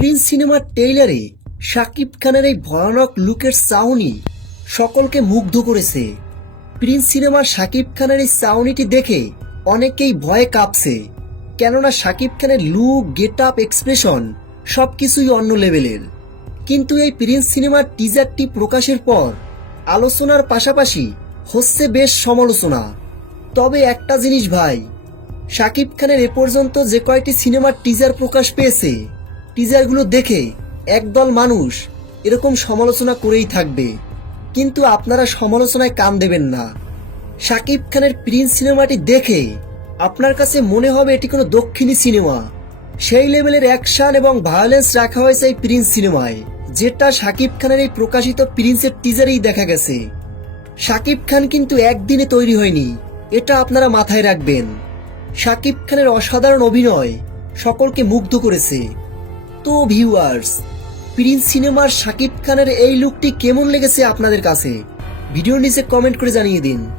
Prince সিনেমার ট্রেইলারে শাকিব খানের এই ভয়ানক লুকের চাউনি সকলকে মুগ্ধ করেছে। প্রিন্স সিনেমার শাকিব খানের এই চাউনিটি দেখে অনেকেই ভয়ে কাঁপছে, কেননা শাকিব খানের লুক, গেট আপ, এক্সপ্রেশন সবকিছুই অন্য লেভেলের। কিন্তু এই প্রিন্স সিনেমার টিজারটি প্রকাশের পর আলোচনার পাশাপাশি হচ্ছে বেশ সমালোচনা। তবে একটা জিনিস ভাই, শাকিব খানের এ পর্যন্ত যে কয়টি সিনেমার টিজার প্রকাশ পেয়েছে, টিজারগুলো দেখে একদল মানুষ এরকম সমালোচনা করেই থাকবে, কিন্তু আপনারা সমালোচনায় কান দেবেন না। শাকিব খানের প্রিন্স সিনেমাটি দেখে আপনার কাছে মনে হবে এটি কোনো দক্ষিণী সিনেমা। সেই লেভেলের অ্যাকশন এবং ভায়োলেন্স রাখা হয়েছে এই প্রিন্স সিনেমায়, যেটা শাকিব খানের এই প্রকাশিত প্রিন্সের টিজারেই দেখা গেছে। শাকিব খান কিন্তু একদিনে তৈরি হয়নি, এটা আপনারা মাথায় রাখবেন। শাকিব খানের অসাধারণ অভিনয় সকলকে মুগ্ধ করেছে। তো ভিউয়ার্স, প্রিন্স সিনেমার শাকিব খানের এই লুকটি কেমন লেগেছে আপনাদের কাছে? ভিডিওর নিচে কমেন্ট করে জানিয়ে দিন।